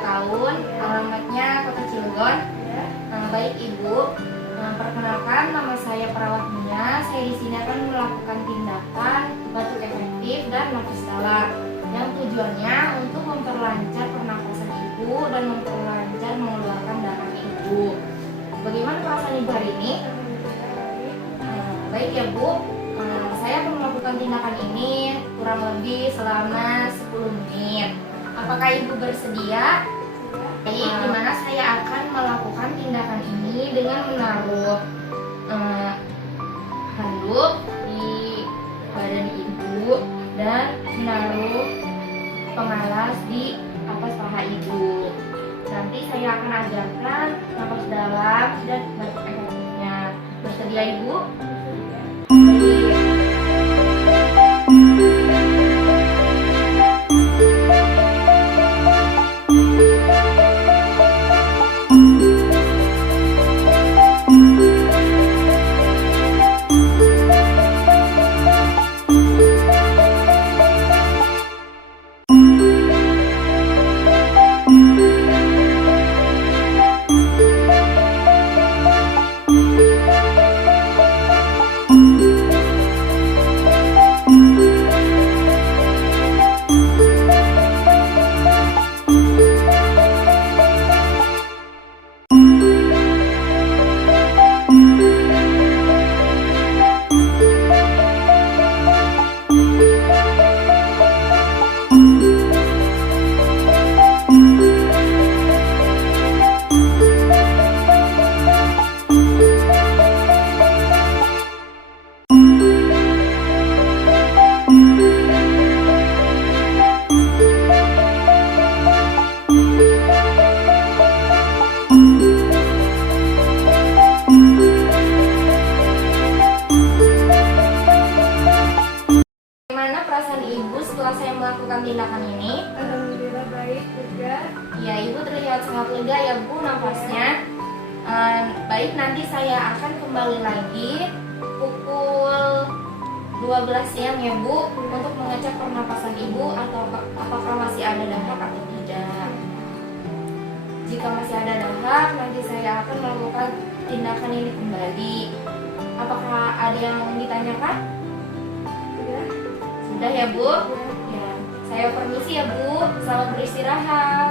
tahun, alamatnya Kota Cilegon. Baik Ibu, perkenalkan nama saya Perawat Mia. Saya di sini akan melakukan tindakan batuk efektif dan nafas dalam yang tujuannya untuk memperlancar pernapasan Ibu dan memperlancar mengeluarkan darah Ibu. Bagaimana perasaan Ibu hari ini? Baik ya Bu, saya akan melakukan tindakan ini kurang lebih selama 10 menit. Apakah Ibu bersedia? Baik, dimana saya akan melakukan tindakan ini dengan menaruh handuk di badan Ibu dan menaruh pengalas di atas paha Ibu. Nanti saya akan ajarkan nafas dalam dan batuk efektifnya. Bersedia Ibu? Bagaimana perasaan Ibu setelah saya melakukan tindakan ini? Alhamdulillah baik, lega. Ya, Ibu terlihat sangat lega ya Bu nafasnya. Baik, nanti saya akan kembali lagi pukul 12 siang ya Bu untuk mengecek pernapasan Ibu atau apakah masih ada dahak atau tidak. Jika masih ada dahak, nanti saya akan melakukan tindakan ini kembali. Apakah ada yang mau ditanyakan? Ya. Sudah ya Bu? Ya, saya permisi ya Bu. Selamat beristirahat.